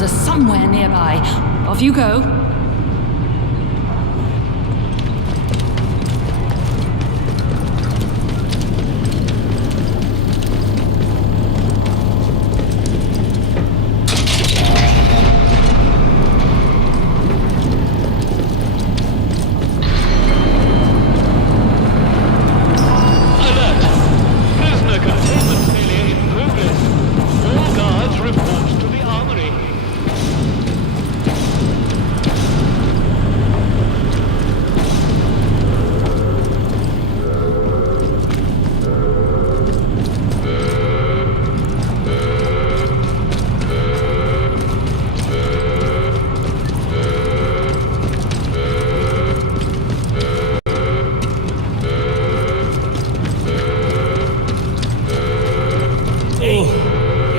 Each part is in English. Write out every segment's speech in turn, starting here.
Are somewhere nearby. Off you go.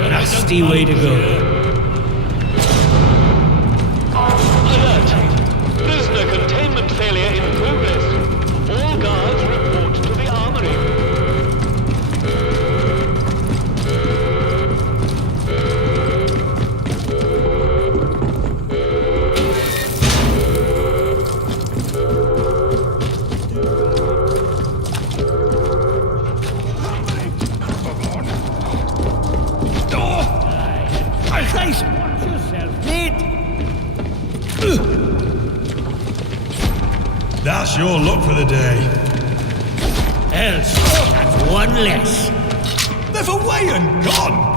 Nasty way to go. Alert! Prisoner containment failure in progress. All guards report to the armory. Watch yourself, mate! That's your luck for the day. Else, that's one less. They're away and gone!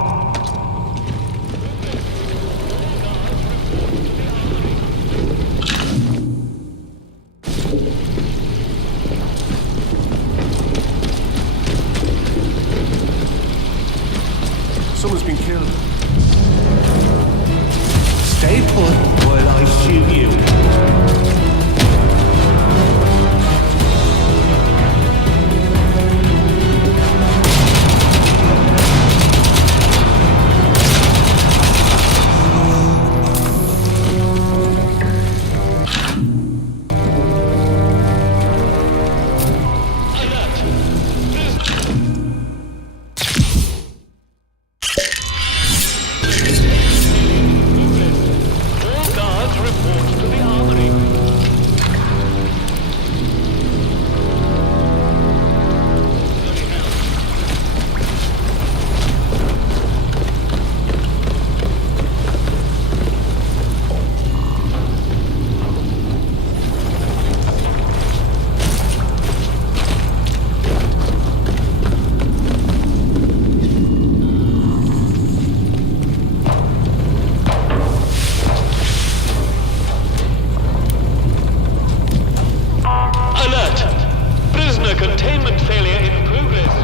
Someone's been killed. Stay put while I shoot you. containment failure in progress.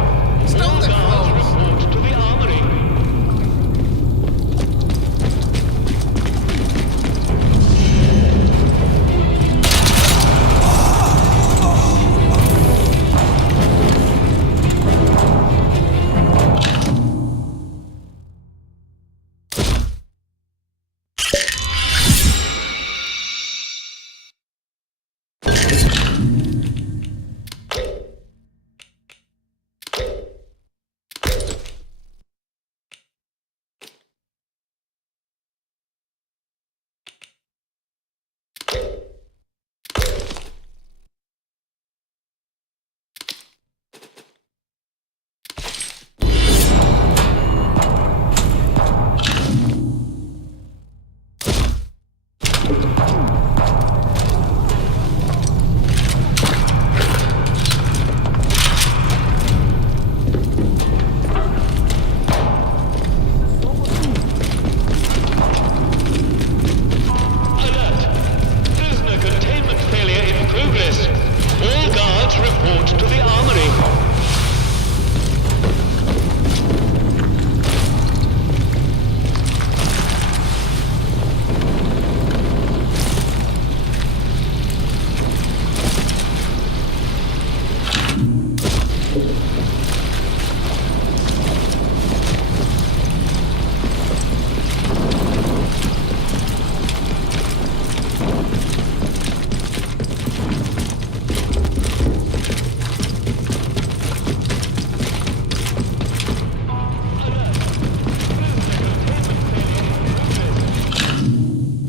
All guards report to the armory.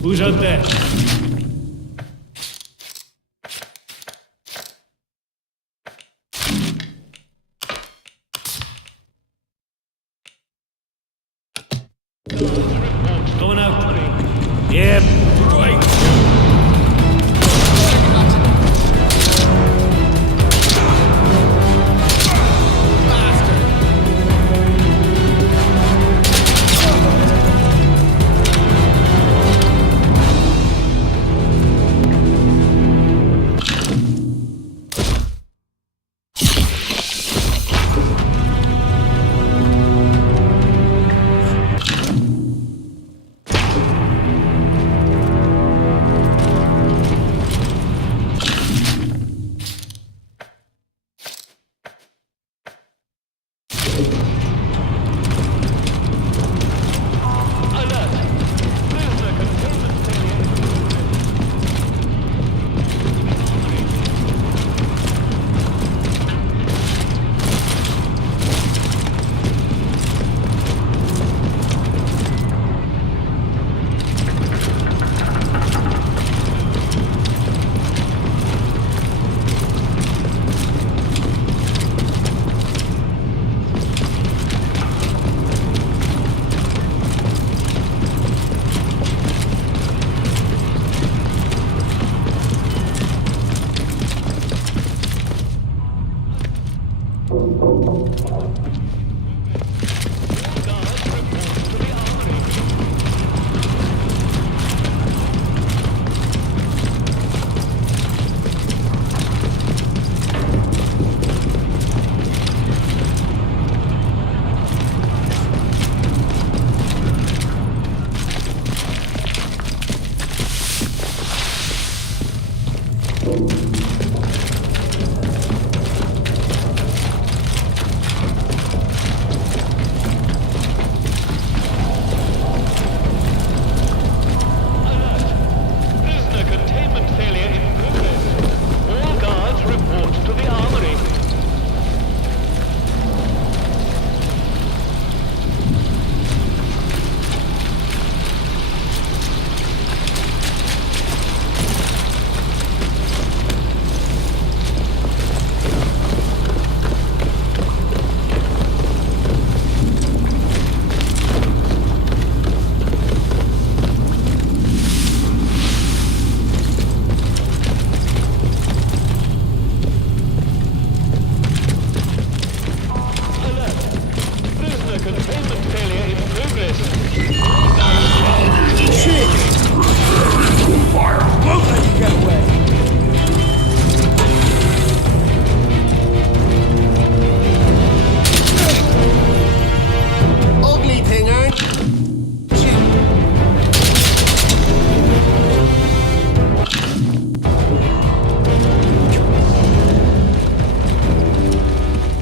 Who's out there? Going out. Yep. Right.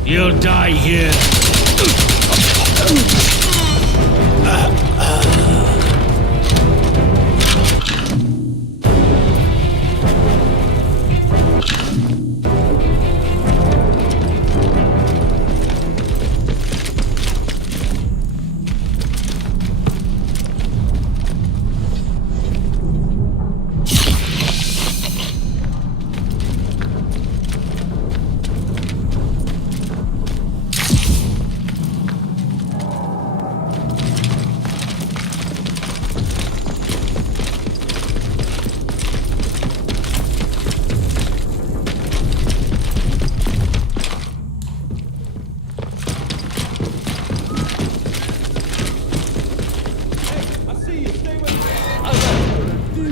You'll die here.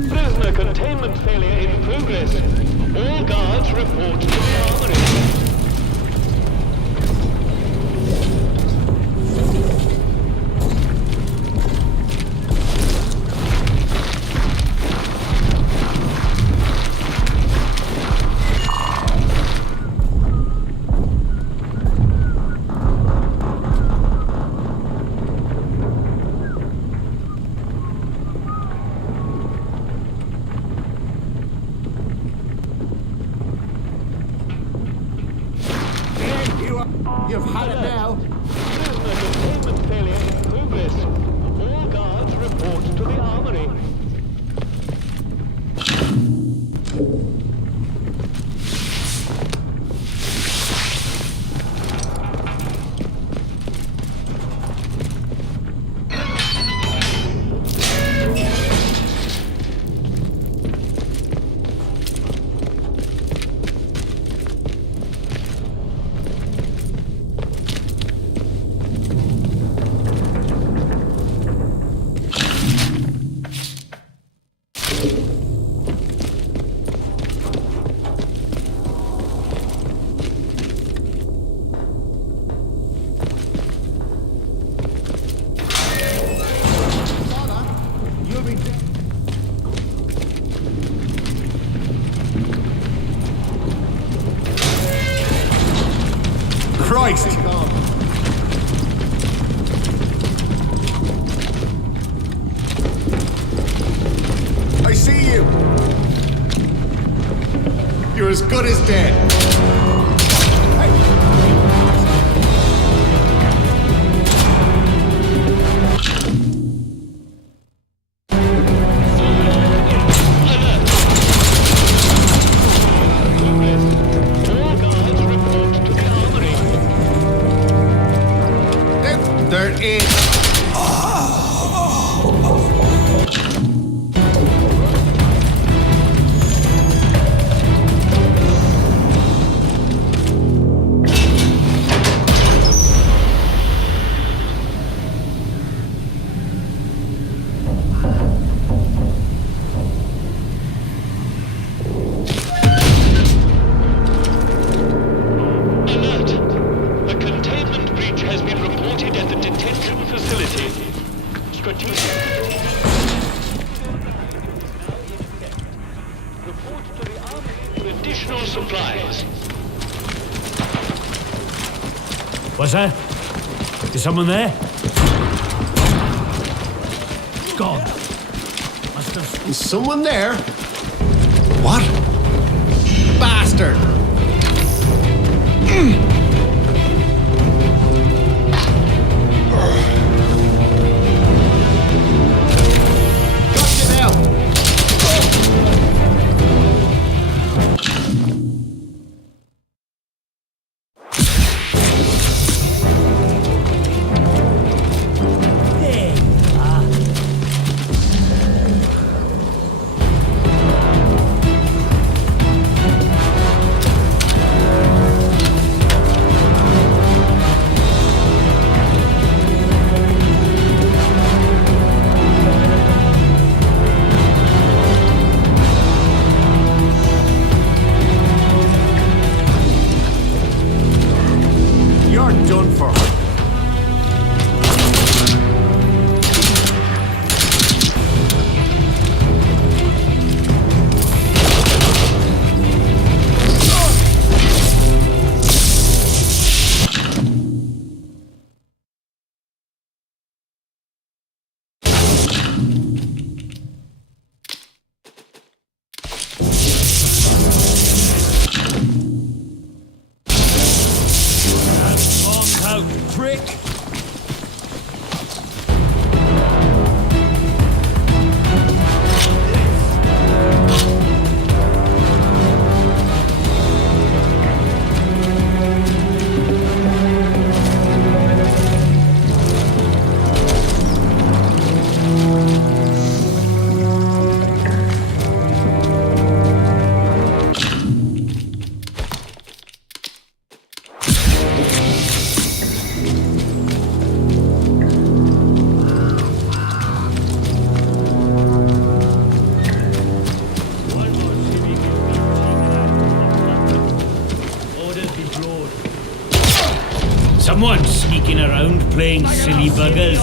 Prisoner containment failure in progress. All guards report to the armory. You've had it now. Prisoner containment failure in progress. All guards report to the armory. Christ! I see you! You're as good as dead. There is. What's that? Is someone there? Gone. Must have... Is someone there? What? Bastard! Got you now! Done for. out, prick! Someone sneaking around playing silly buggers.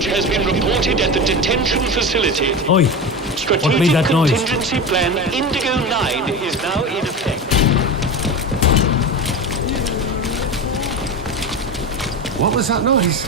Has been reported at the detention facility. Oi, what made that noise? Contingency plan Indigo 9 is now in effect. What was that noise?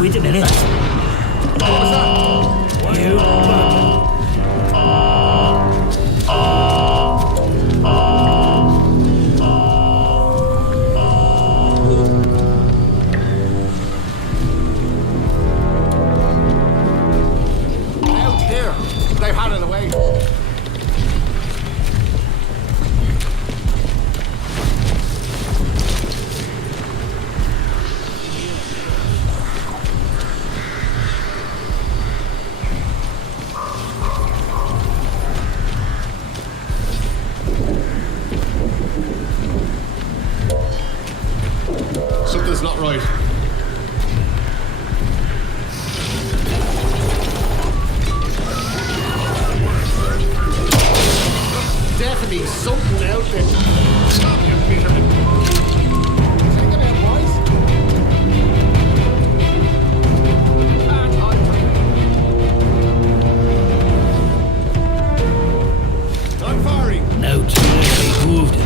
Wait a minute. What was that? You bugger. Out here. They've had it away. Something's not right. Definitely something out there. Stop you, Peterman. Take it out, boys. Can't hide from me. I'm firing. Now too late, they moved it.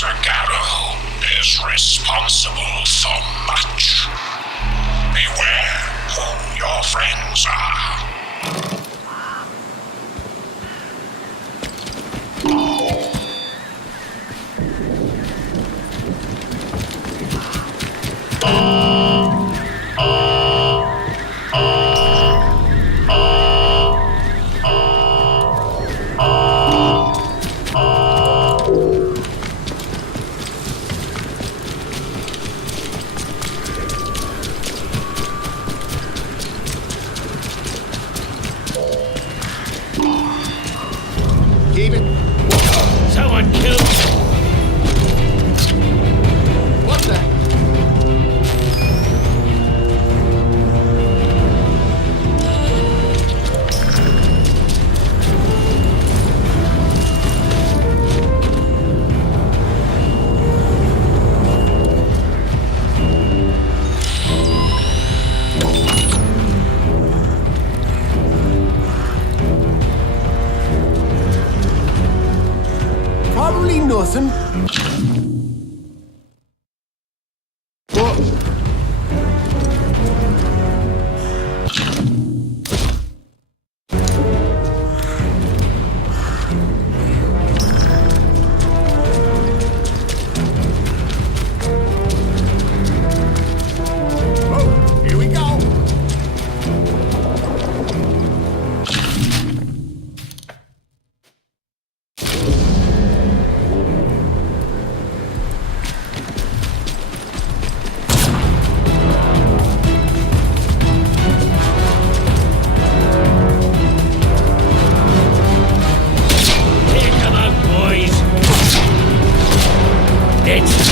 Garrow is responsible for much. Beware who your friends are. Keep it. Someone killed. What the? Probably nothing. But oh, here we go. Here come out, boys. Let's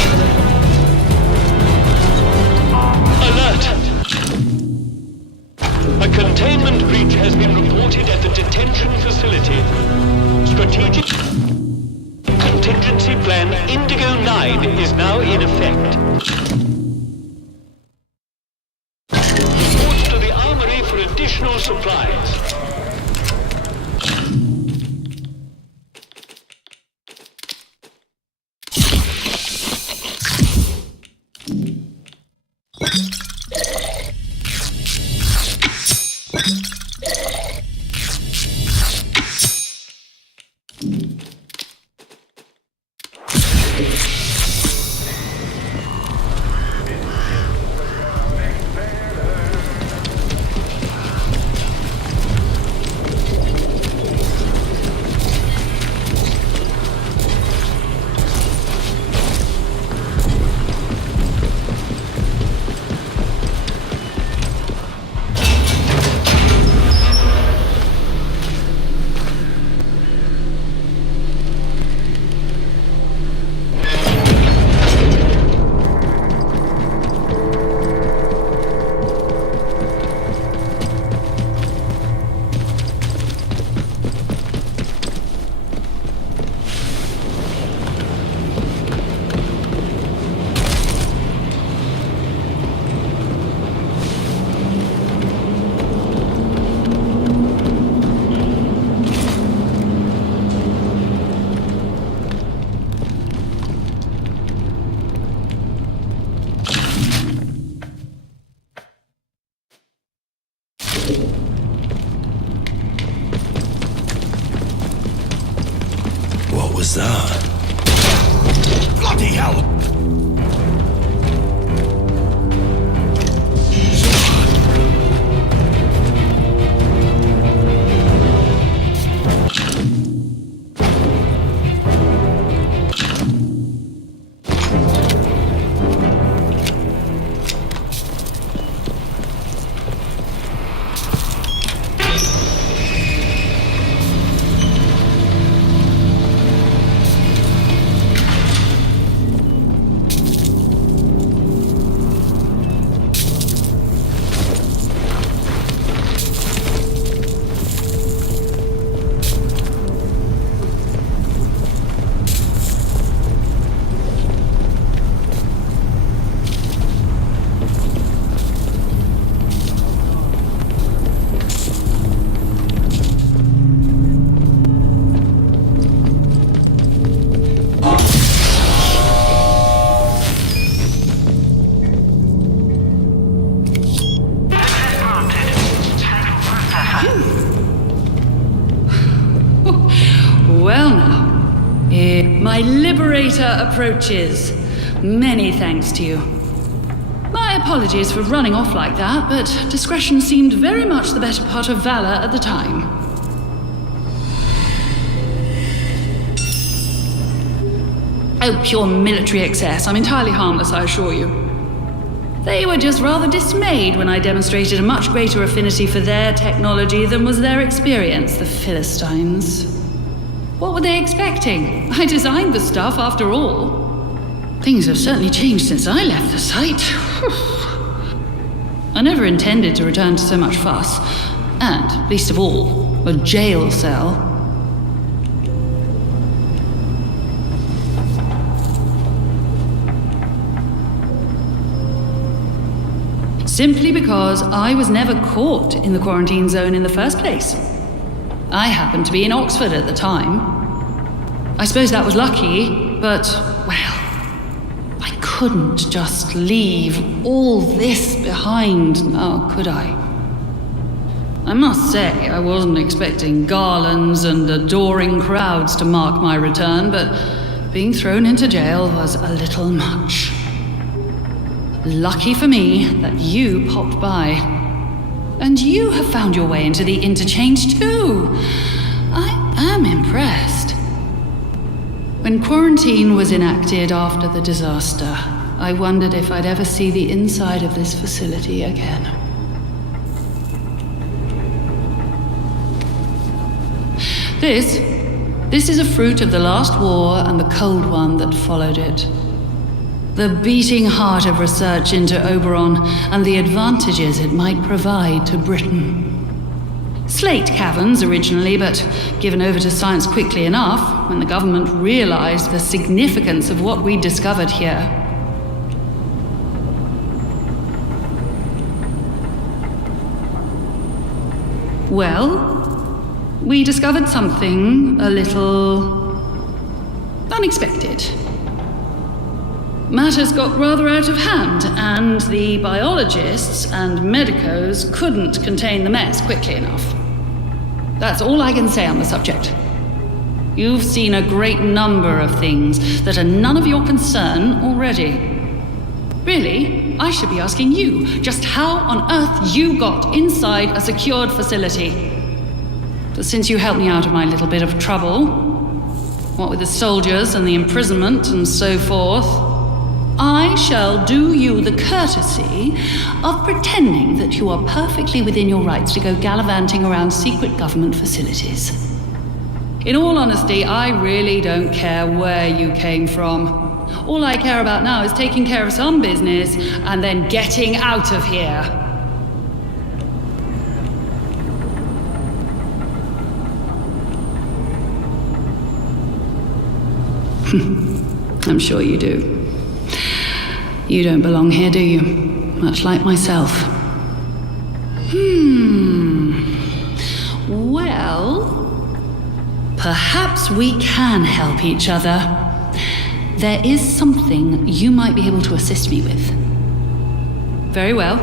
Alert! A containment breach has been reported at the detention facility. Strategic Contingency Plan Indigo 9 is now in effect. Report to the armory for additional supplies. What was that? Bloody hell! my liberator approaches. Many thanks to you. My apologies for running off like that, but discretion seemed very much the better part of valor at the time. Oh, pure military excess. I'm entirely harmless, I assure you. They were just rather dismayed when I demonstrated a much greater affinity for their technology than was their experience, the Philistines. What were they expecting? I designed the stuff, after all. Things have certainly changed since I left the site. I never intended to return to so much fuss, and, least of all, a jail cell. Simply because I was never caught in the quarantine zone in the first place. I happened to be in Oxford at the time. I suppose that was lucky, but, well, I couldn't just leave all this behind now, could I? I must say, I wasn't expecting garlands and adoring crowds to mark my return, but being thrown into jail was a little much. Lucky for me that you popped by. And you have found your way into the interchange too. I am impressed. When quarantine was enacted after the disaster, I wondered if I'd ever see the inside of this facility again. This is a fruit of the last war and the cold one that followed it. The beating heart of research into Oberon and the advantages it might provide to Britain. Slate caverns originally, but given over to science quickly enough when the government realized the significance of what we'd discovered here. Well, we discovered something a little unexpected. Matters got rather out of hand, and the biologists and medicos couldn't contain the mess quickly enough. That's all I can say on the subject. You've seen a great number of things that are none of your concern already. Really, I should be asking you just how on earth you got inside a secured facility. But since you helped me out of my little bit of trouble, what with the soldiers and the imprisonment and so forth, I shall do you the courtesy of pretending that you are perfectly within your rights to go gallivanting around secret government facilities. In all honesty, I really don't care where you came from. All I care about now is taking care of some business and then getting out of here. I'm sure you do. You don't belong here, do you? Much like myself. Well, perhaps we can help each other. There is something you might be able to assist me with. Very well.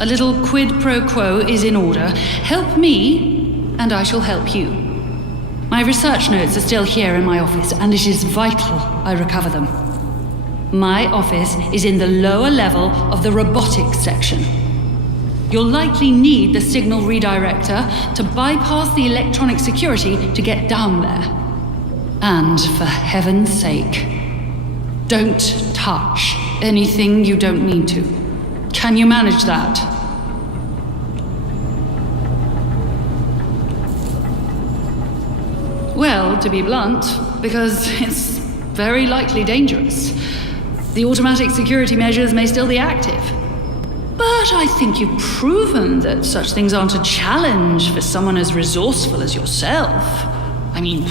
A little quid pro quo is in order. Help me, and I shall help you. My research notes are still here in my office, and it is vital I recover them. My office is in the lower level of the robotics section. You'll likely need the signal redirector to bypass the electronic security to get down there. And for heaven's sake, don't touch anything you don't need to. Can you manage that? Well, to be blunt, because it's very likely dangerous. The automatic security measures may still be active. But I think you've proven that such things aren't a challenge for someone as resourceful as yourself. I mean,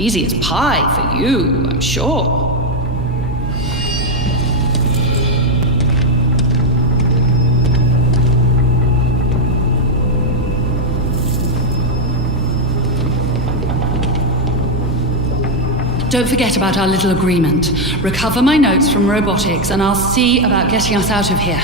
easy as pie for you, I'm sure. Don't forget about our little agreement. Recover my notes from robotics, and I'll see about getting us out of here.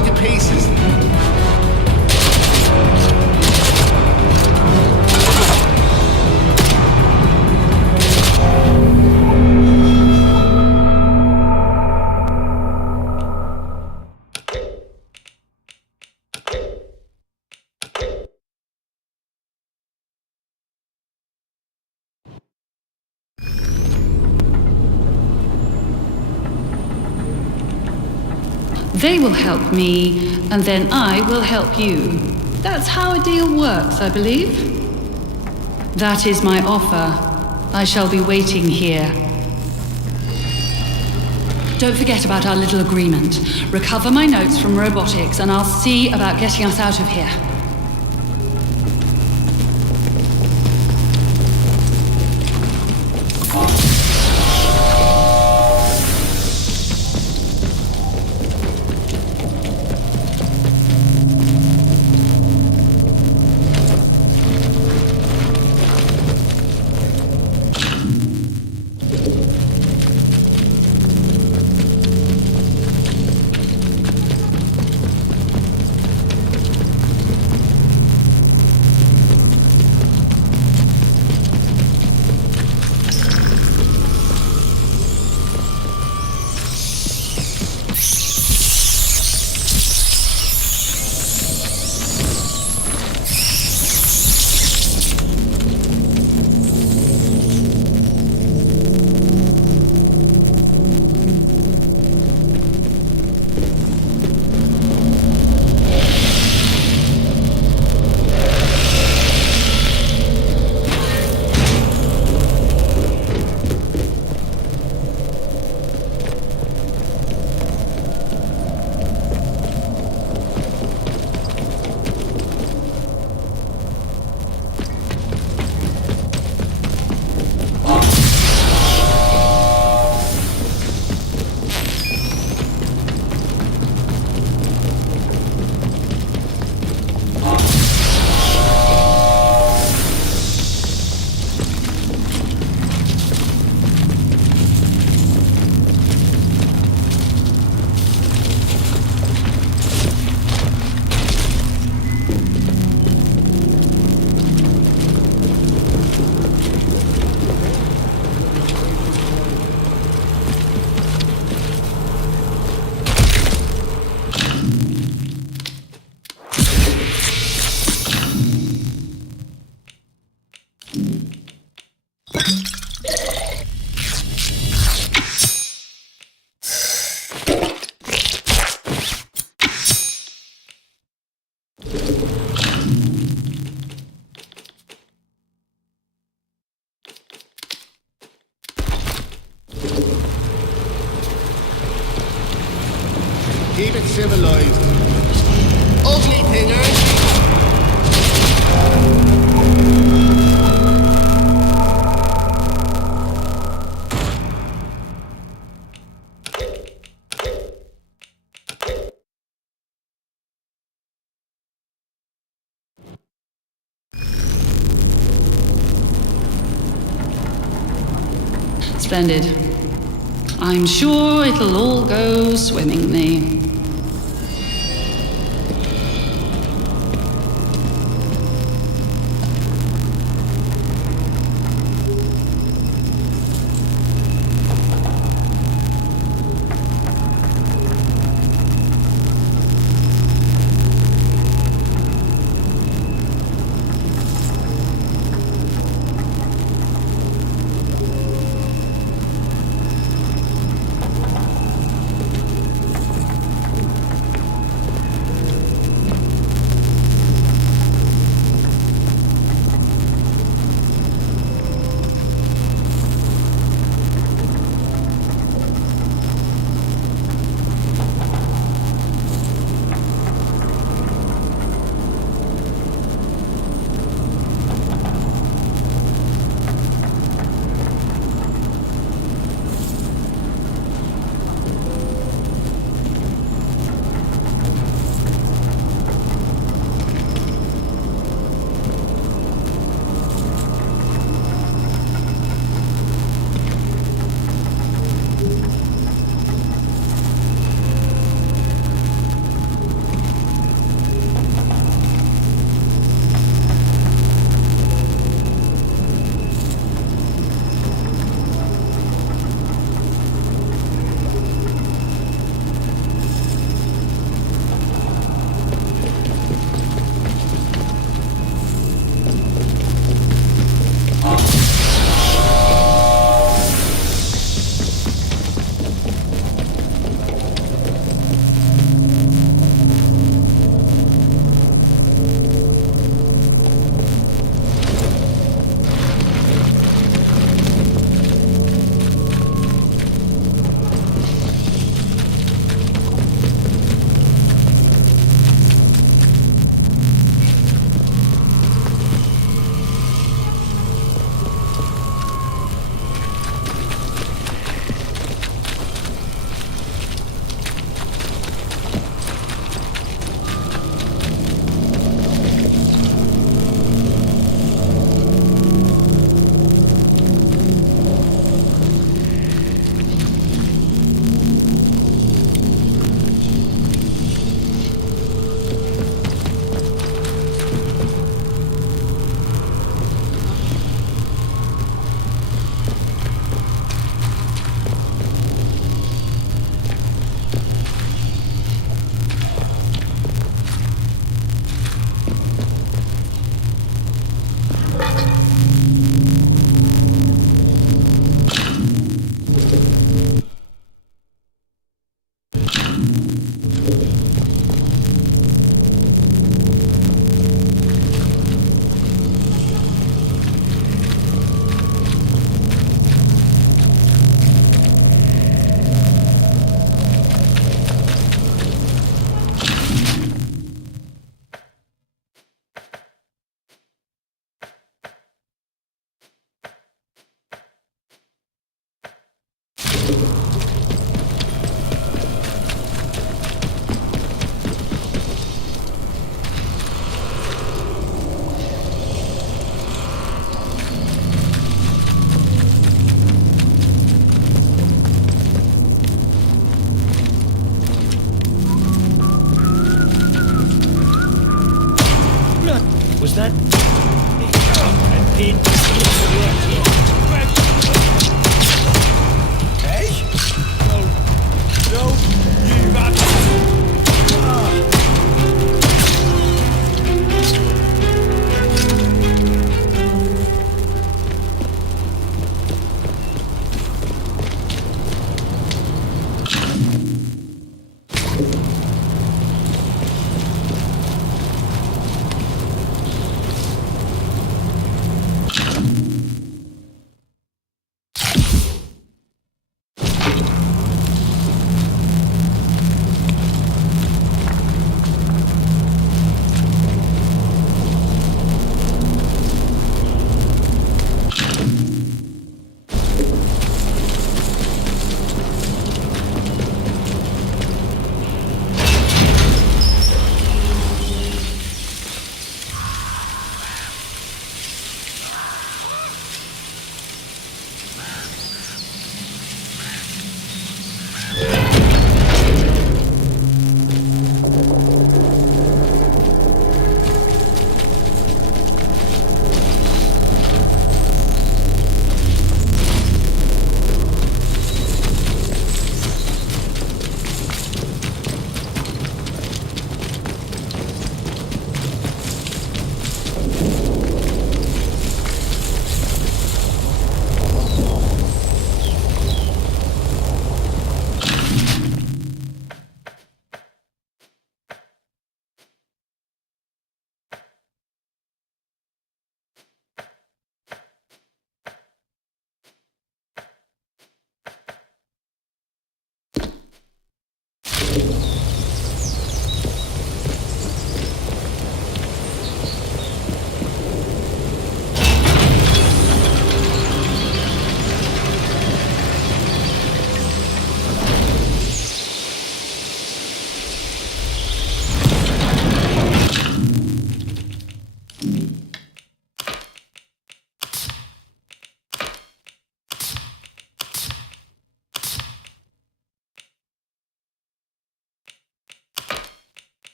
smashed to pieces. They will help me, and then I will help you. That's how a deal works, I believe. That is my offer. I shall be waiting here. Don't forget about our little agreement. Recover my notes from robotics, and I'll see about getting us out of here. Keep it civilized. Ugly thing, aren't you? Splendid. I'm sure it'll all go swimmingly. Was that? That pin. Hey? No, you rat!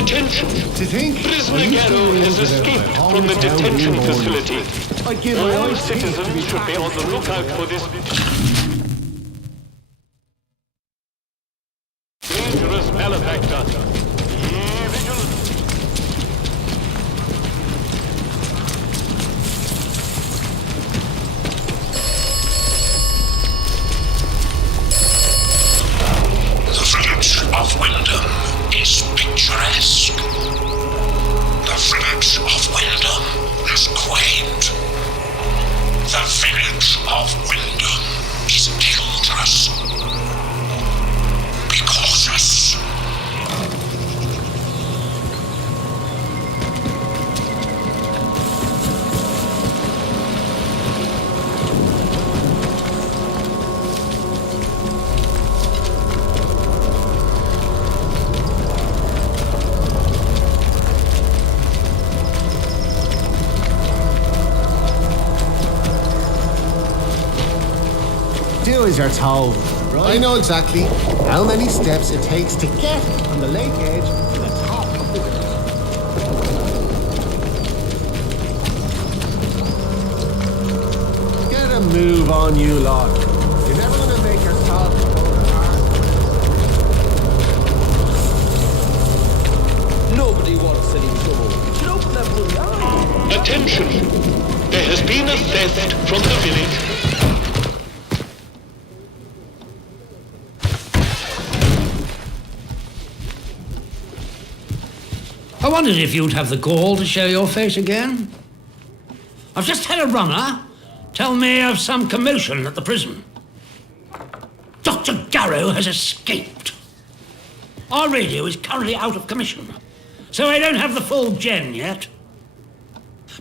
Attention! Do you think? Prisoner Garrow has escaped from the detention facility. I'd give my All eyes citizens should be on the lookout for this dangerous malefactor. Be vigilant. The village of Wyndham is picturesque. The village of Wyndham is quaint. The village of Wyndham as you're told. I know exactly how many steps it takes to get from the lake edge to the top of the village. Get a move on, you lot. You're never going to make yourself Nobody wants any trouble. You should open that bloody eye. Attention! There has been a theft from the village. I wondered if you'd have the gall to show your face again. I've just had a runner tell me of some commotion at the prison. Dr. Garrow has escaped. Our radio is currently out of commission, so I don't have the full gen yet.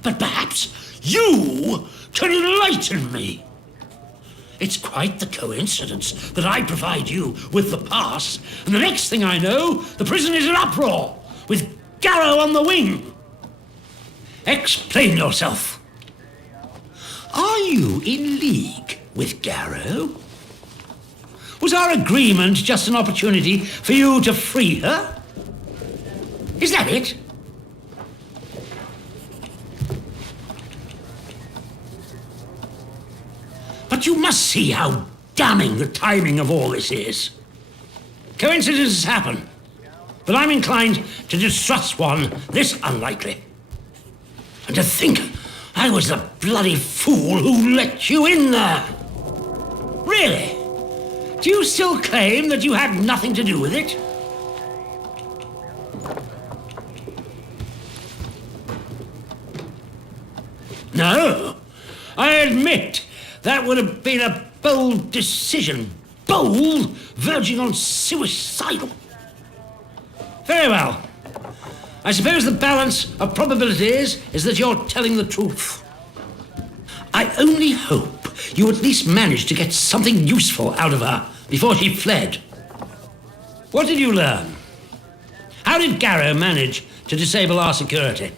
But perhaps you can enlighten me. It's quite the coincidence that I provide you with the pass, and the next thing I know, the prison is in uproar, with Garrow on the wing. Explain yourself. Are you in league with Garrow? Was our agreement just an opportunity for you to free her? Is that it? But you must see how damning the timing of all this is. Coincidences happen, but I'm inclined to distrust one this unlikely. And to think I was the bloody fool who let you in there. Really? Do you still claim that you had nothing to do with it? No, I admit that would have been a bold decision. Bold, verging on suicidal. Very well. I suppose the balance of probabilities is that you're telling the truth. I only hope you at least managed to get something useful out of her before she fled. What did you learn? How did Garrow manage to disable our security?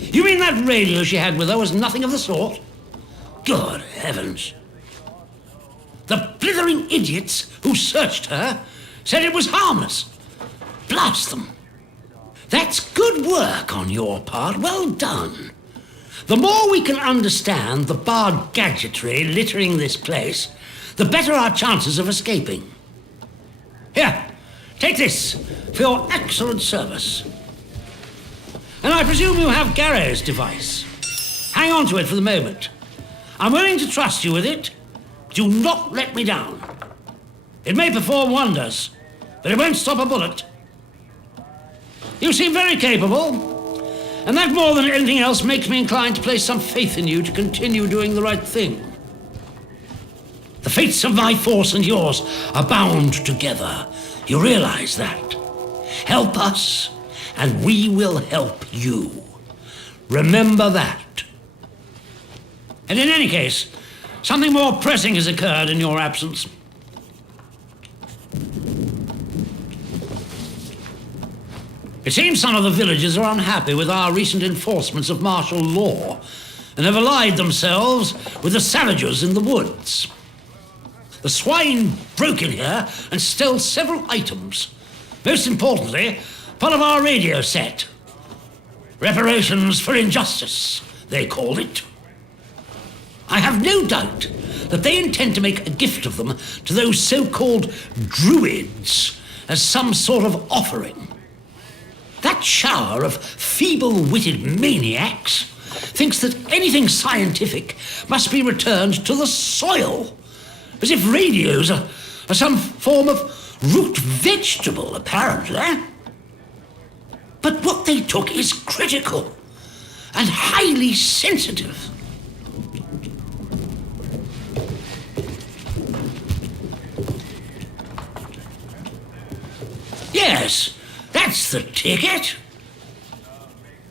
You mean that radio she had with her was nothing of the sort? Good heavens. The blithering idiots who searched her said it was harmless. Blast them. That's good work on your part. Well done. The more we can understand the barred gadgetry littering this place, the better our chances of escaping. Here, take this for your excellent service. And I presume you have Garrow's device. Hang on to it for the moment. I'm willing to trust you with it. Do not let me down. It may perform wonders, but it won't stop a bullet. You seem very capable, and that more than anything else makes me inclined to place some faith in you to continue doing the right thing. The fates of my force and yours are bound together. You realize that? Help us, and we will help you. Remember that. And in any case, something more pressing has occurred in your absence. It seems some of the villagers are unhappy with our recent enforcements of martial law and have allied themselves with the savages in the woods. The swine broke in here and stole several items. Most importantly, part of our radio set. Reparations for injustice, they called it. I have no doubt that they intend to make a gift of them to those so-called druids as some sort of offering. That shower of feeble-witted maniacs thinks that anything scientific must be returned to the soil, as if radios are some form of root vegetable, apparently. But what they took is critical and highly sensitive. Yes, that's the ticket.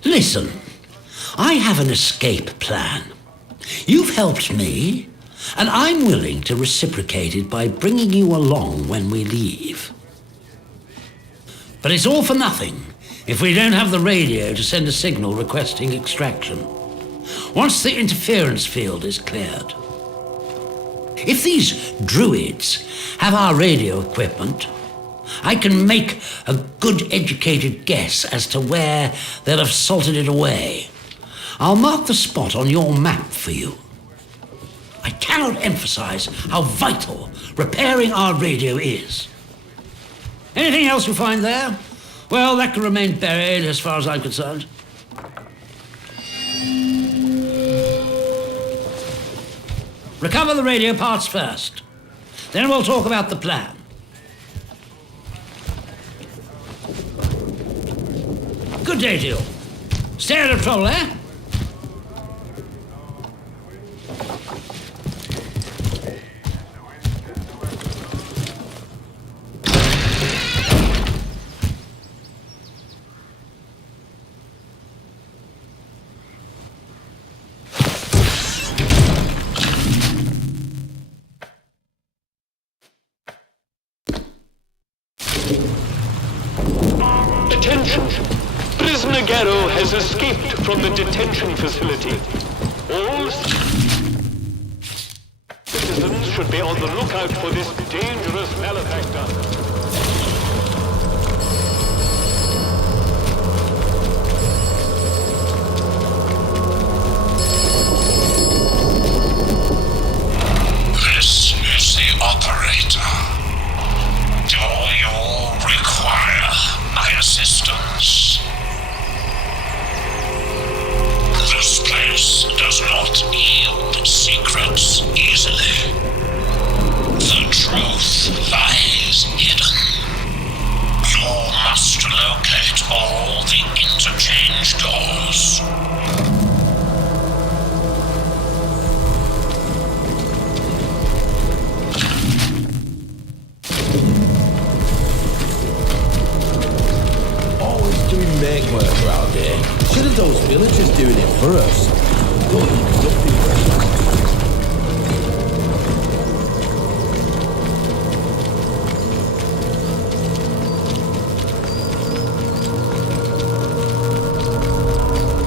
Listen, I have an escape plan. You've helped me, and I'm willing to reciprocate it by bringing you along when we leave. But it's all for nothing if we don't have the radio to send a signal requesting extraction. Once the interference field is cleared. If these druids have our radio equipment, I can make a good educated guess as to where they'll have salted it away. I'll mark the spot on your map for you. I cannot emphasize how vital repairing our radio is. Anything else you find there? Well, that can remain buried as far as I'm concerned. Recover the radio parts first. Then we'll talk about the plan. Good day to you. Stay out of trouble, eh? Attention! Prisoner Garrow has escaped from the detention facility. All citizens should be on the lookout for this dangerous malefactor. This is the operator. Do you require my assistance? This place does not yield secrets easily. The truth lies hidden. You must locate all the interchange doors. Always doing make work around here. Should have those villagers doing it for us.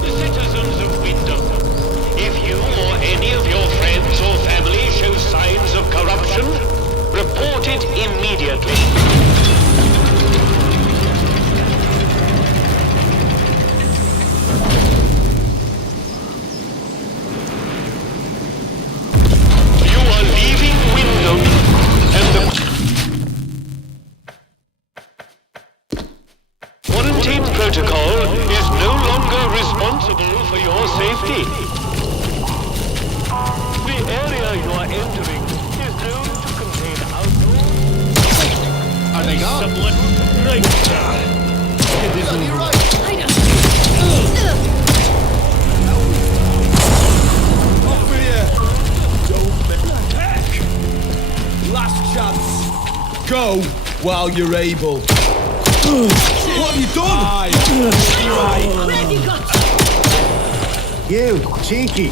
The citizens of Wyndham, if you or any of your friends or family show signs of corruption, report it immediately. You are leaving Wyndham, and the quarantine protocol is no longer responsible for your safety. The area you are entering is known to contain outdoor... Are they gone? Bloody right. Off with you! Don't make heck! Last chance. Go while you're able. What have you done? You, cheeky.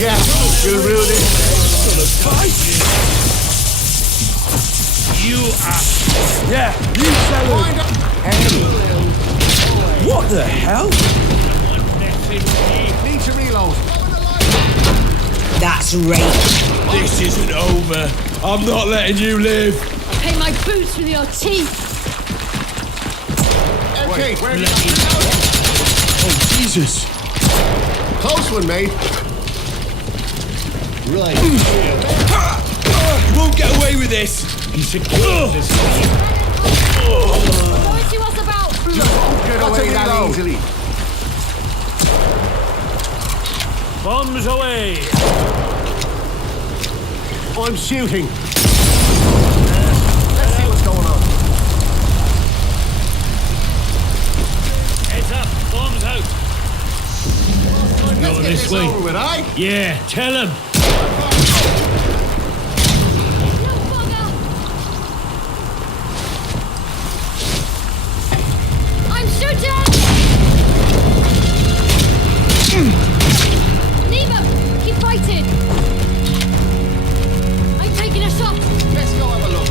Yeah, you'll ruin it. You are. Yeah, you tell him. What the hell? Need to reload. That's rape. This isn't over. I'm not letting you live. Pay my boots with your teeth. Okay, where are you? Oh, Jesus. Close one, mate. Right. You won't get away with this. He's a Go and see what's about. Get away that easily. Bombs away! I'm shooting. Let's see what's going on. Heads up, bombs out! Let's get this over with, aye? Yeah, tell him! I'm shooting! Leave him! Keep fighting! I'm taking a shot! Let's go have a look.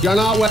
You're not well.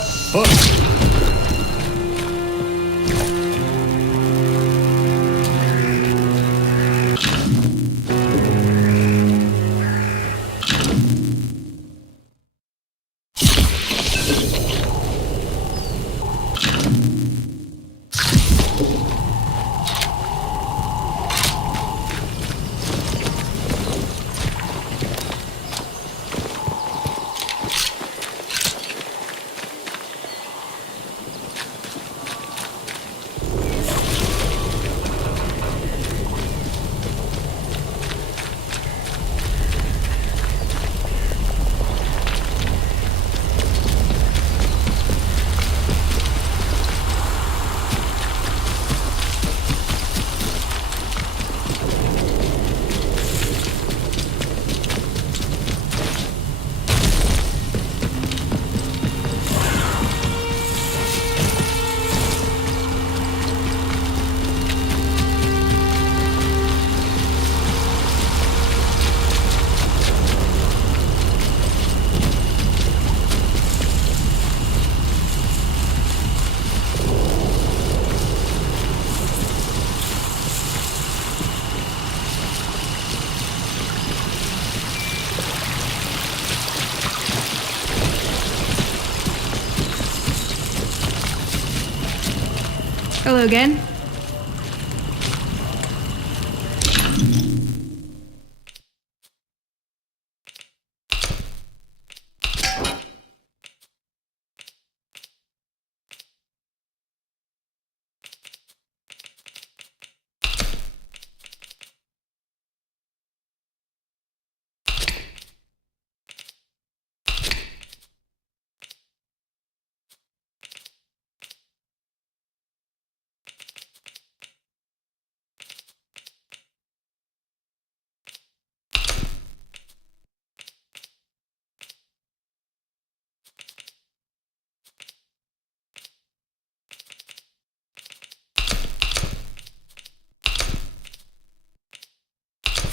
Hello again.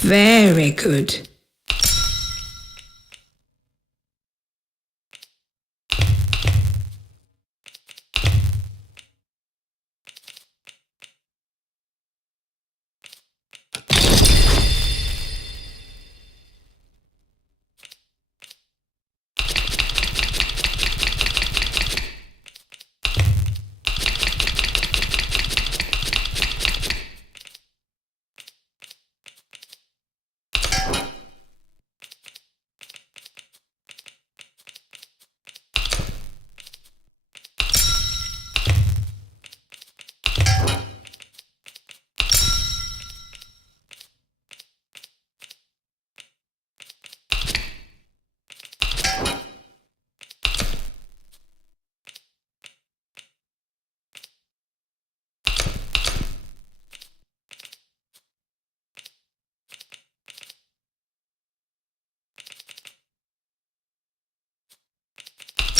Very good.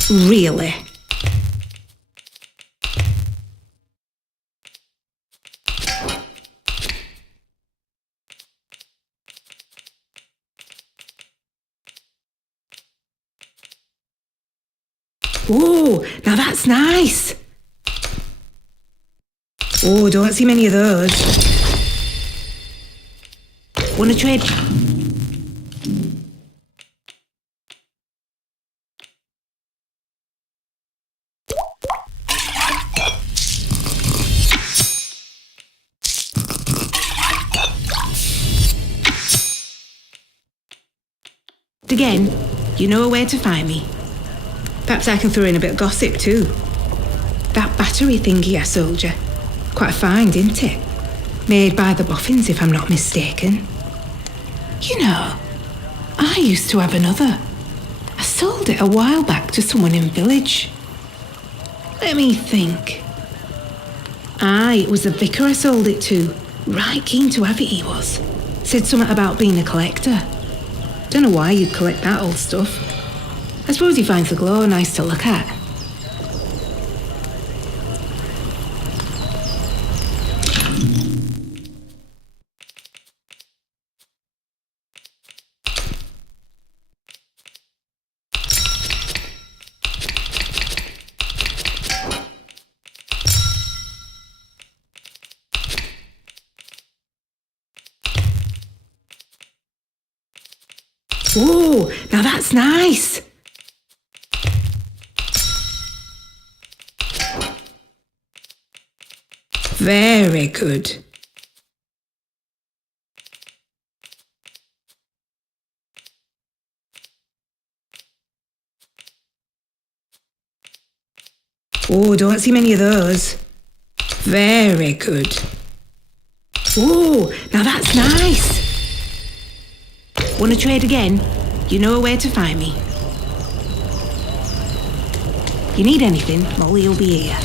Really? Oh, now that's nice. Oh, don't see many of those. Wanna trade? Again, you know where to find me. Perhaps I can throw in a bit of gossip too. That battery thingy I sold you. Quite a find, isn't it? Made by the Boffins, if I'm not mistaken. You know, I used to have another. I sold it a while back to someone in village. Let me think. Aye, it was the vicar I sold it to. Right keen to have it, he was. Said something about being a collector. Don't know why you'd collect that old stuff. I suppose he finds the glow nice to look at. Ooh, now that's nice. Very good. Oh, don't see many of those. Very good. Oh, now that's nice. Want to trade again? You know where to find me. You need anything, Molly will be here.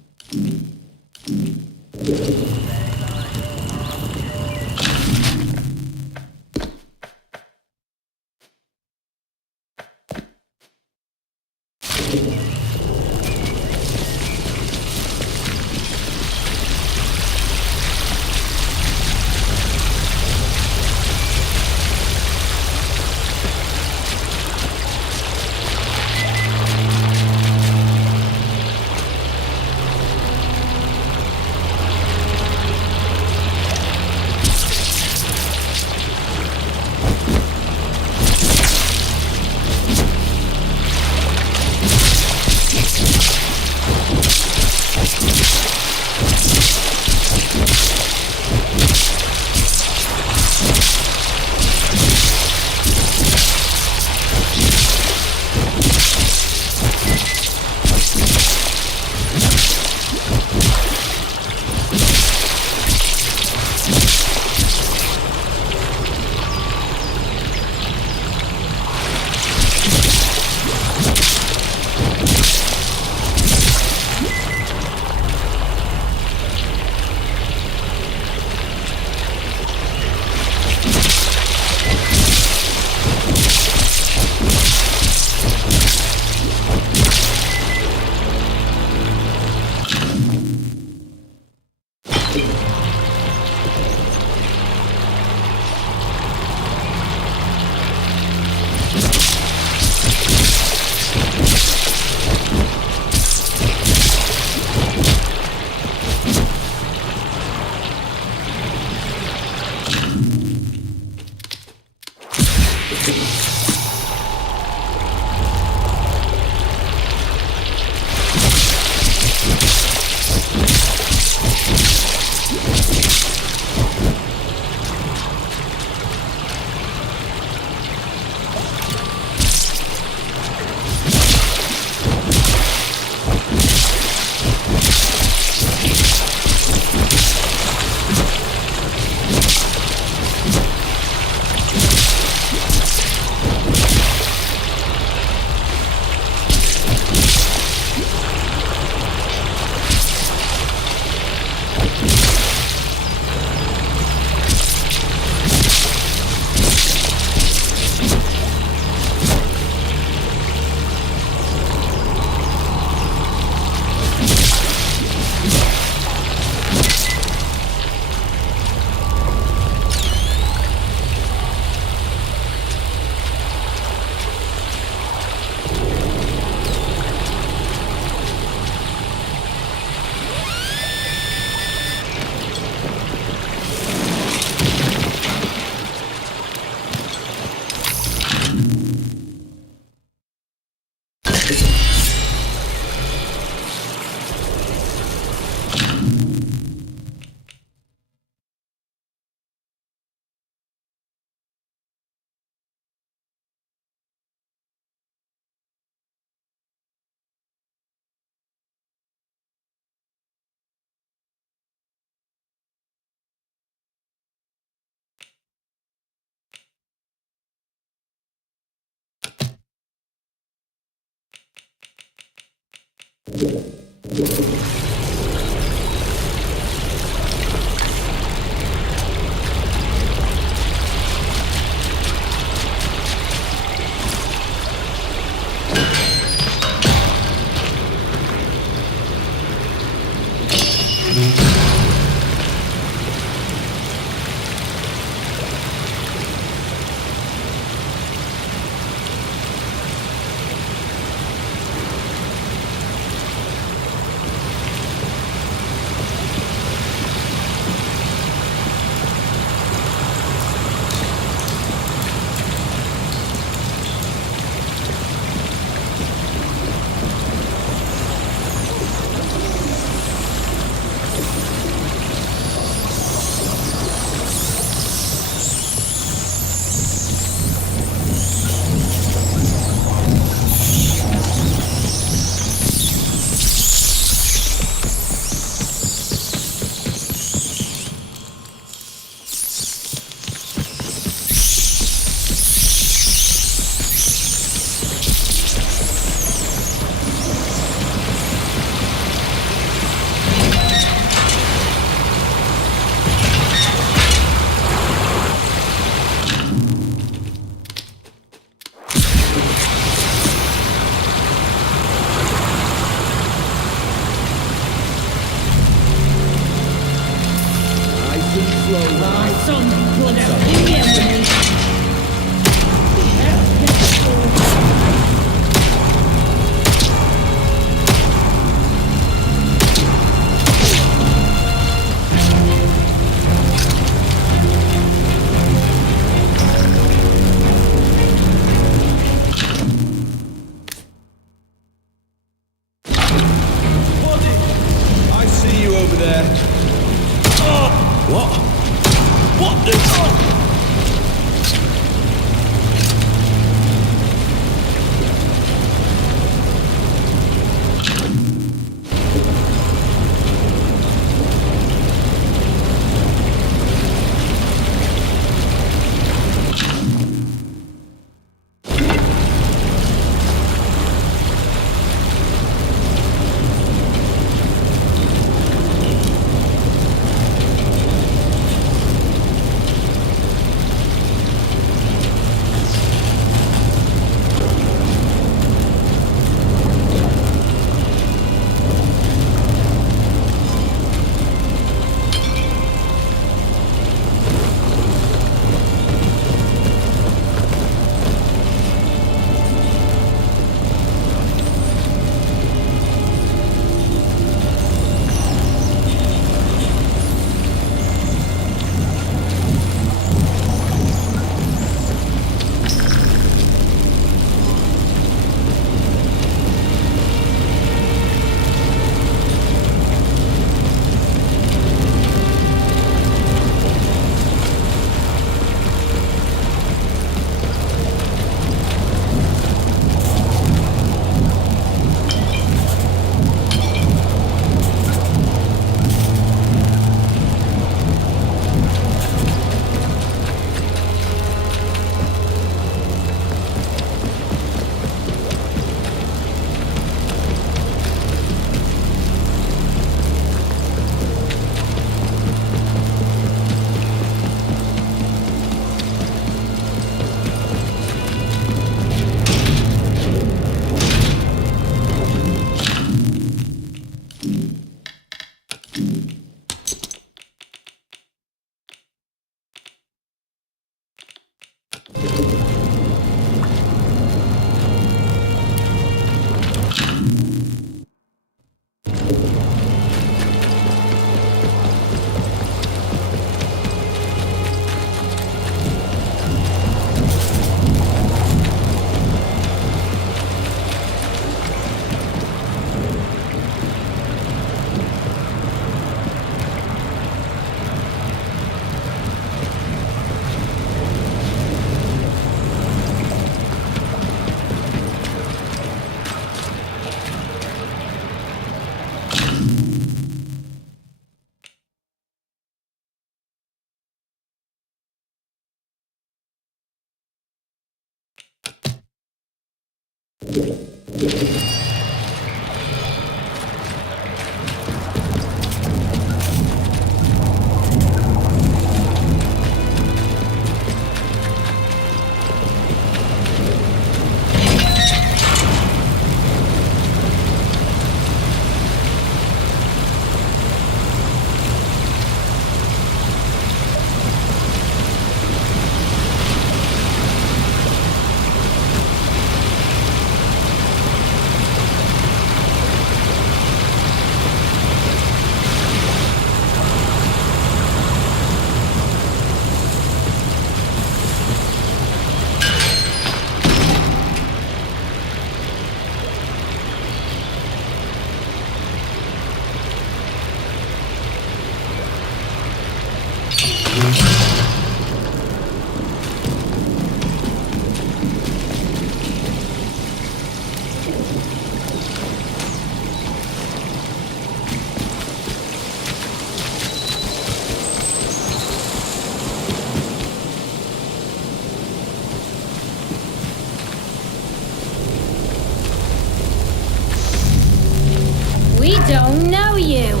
Don't know you.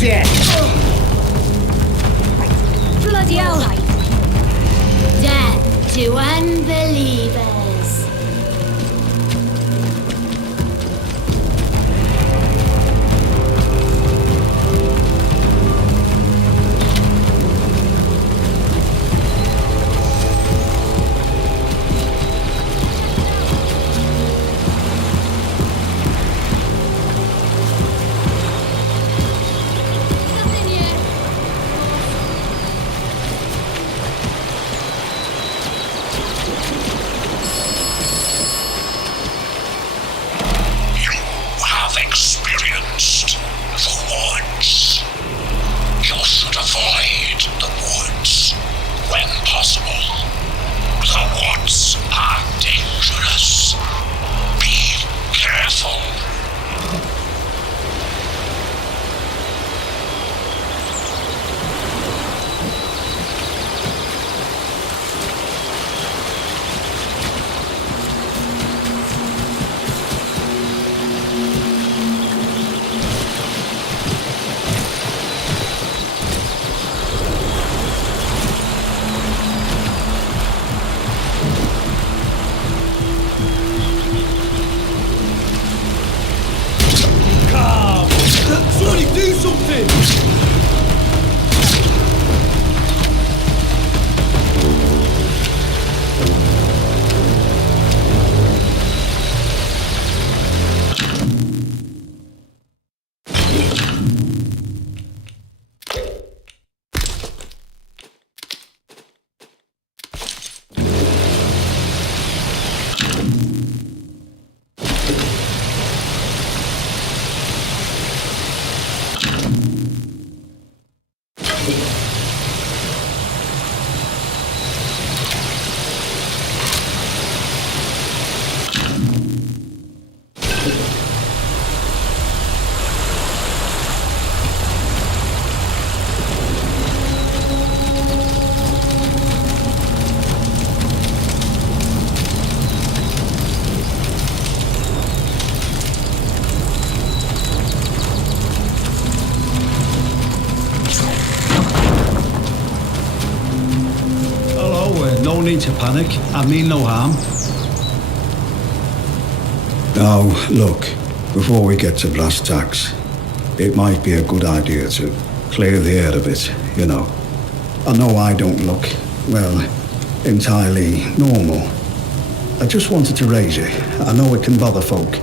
Dead. Bloody hell. Death to unbelievers. Experienced the woods. You should avoid the woods when possible. The woods are dangerous. Be careful. Somebody do something! No need to panic. I mean no harm. Now, look, before we get to brass tacks, it might be a good idea to clear the air a bit, you know. I know I don't look, well, entirely normal. I just wanted to raise it. I know it can bother folk.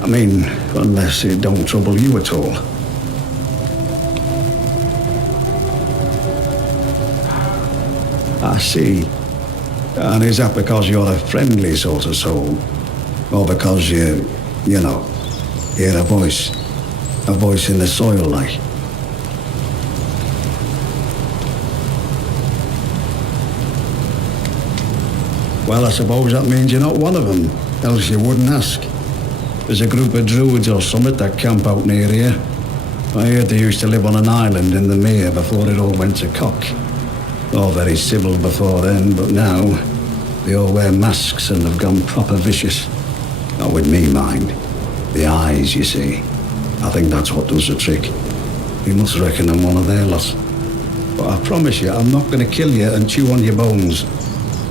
I mean, unless it don't trouble you at all. I see. And is that because you're a friendly sort of soul? Or because you know, hear a voice in the soil like? Well, I suppose that means you're not one of them, else you wouldn't ask. There's a group of druids or something that camp out near here. I heard they used to live on an island in the mere before it all went to cock. All very civil before then, but now they all wear masks and have gone proper vicious. Not with me, mind. The eyes, you see. I think that's what does the trick. You must reckon I'm one of their lot. But I promise you, I'm not going to kill you and chew on your bones.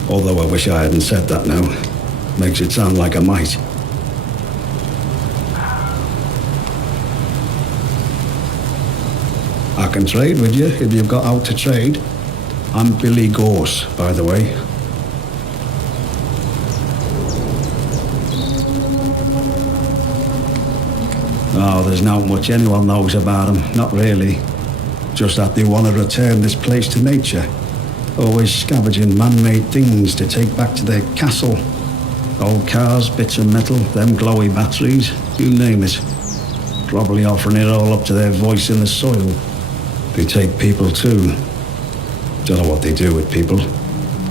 Although I wish I hadn't said that now. Makes it sound like I might. I can trade with you if you've got out to trade. I'm Billy Gorse, by the way. Oh, there's not much anyone knows about them, not really. Just that they want to return this place to nature. Always scavenging man-made things to take back to their castle. Old cars, bits of metal, them glowy batteries, you name it. Probably offering it all up to their voice in the soil. They take people too. Don't know what they do with people.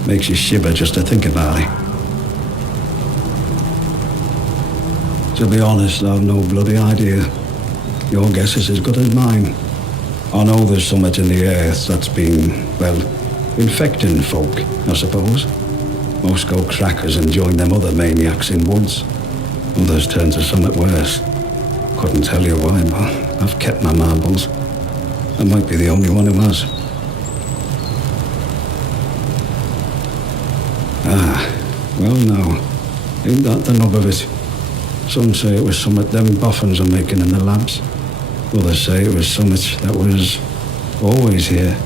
Makes you shiver just to think about it. To be honest, I've no bloody idea. Your guess is as good as mine. I know there's something in the earth that's been, well, infecting folk, I suppose. Most go crackers and join them other maniacs in woods. Others turn to something worse. Couldn't tell you why, but I've kept my marbles. I might be the only one who has. Well now, ain't that the nub of it? Some say it was something them boffins are making in the labs. Others say it was something that was always here.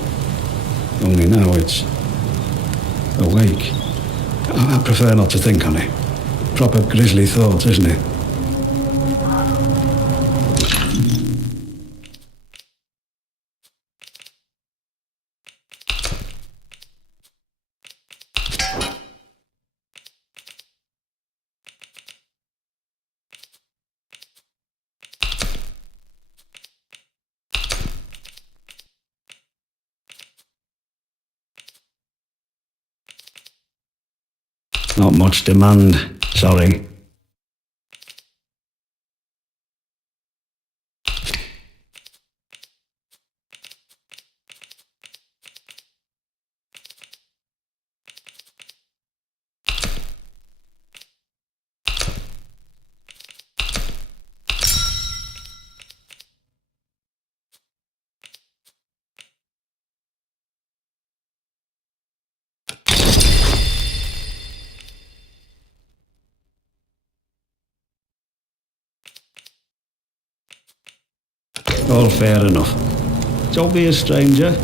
Only now it's awake. I prefer not to think on it. Proper grisly thought, isn't it? Not much demand, sorry. All fair enough. Don't be a stranger.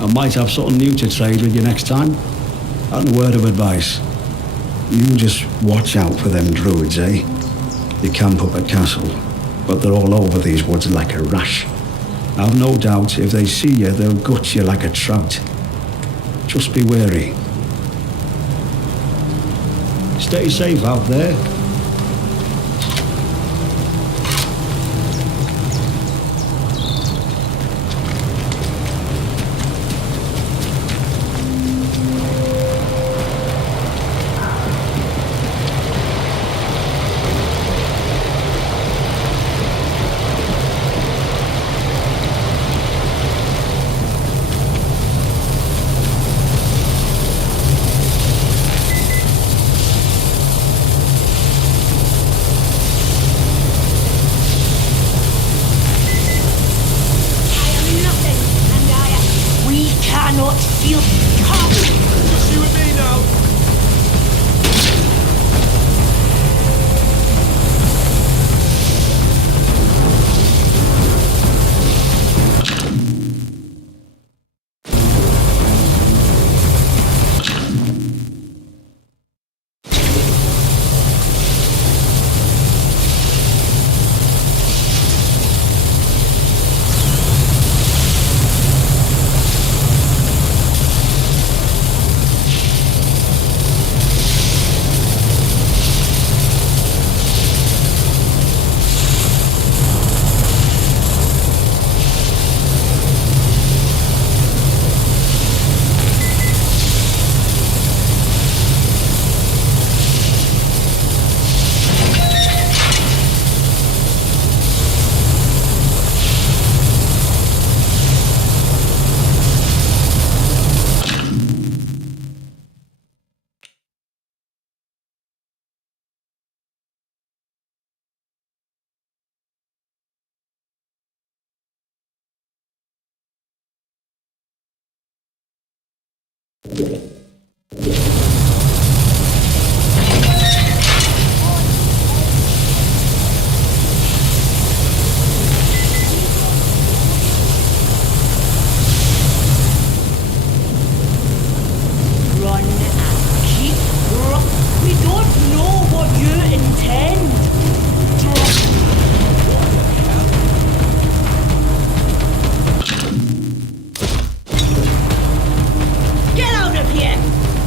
I might have something new to trade with you next time. And a word of advice. You just watch out for them druids, eh? They camp up at castle, but they're all over these woods like a rash. I've no doubt if they see you, they'll gut you like a trout. Just be wary. Stay safe out there.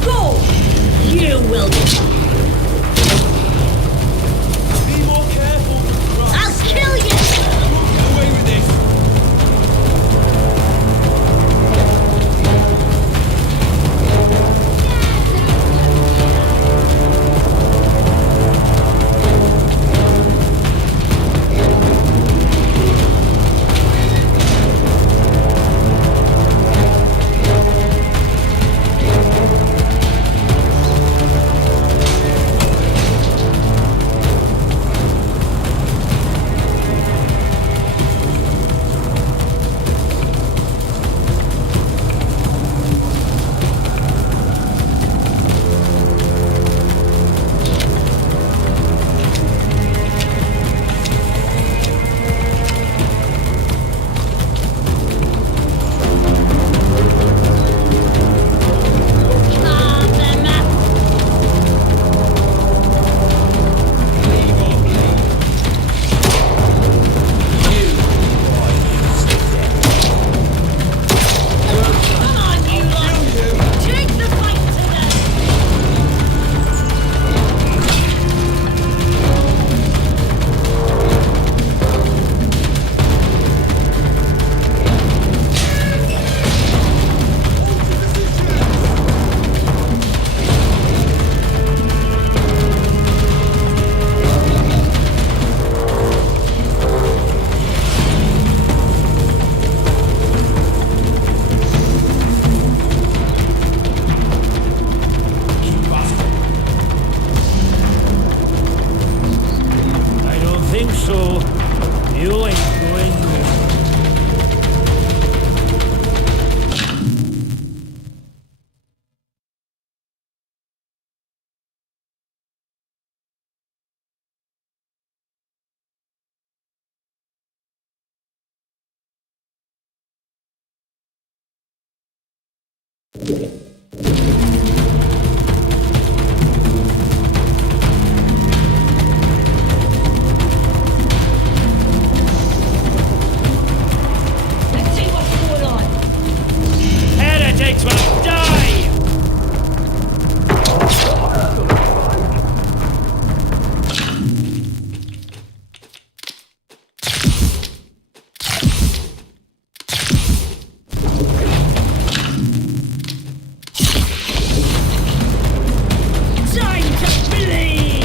Go! Let's see what's going on. Heretics will die! Time to bleed!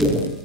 Atomfall.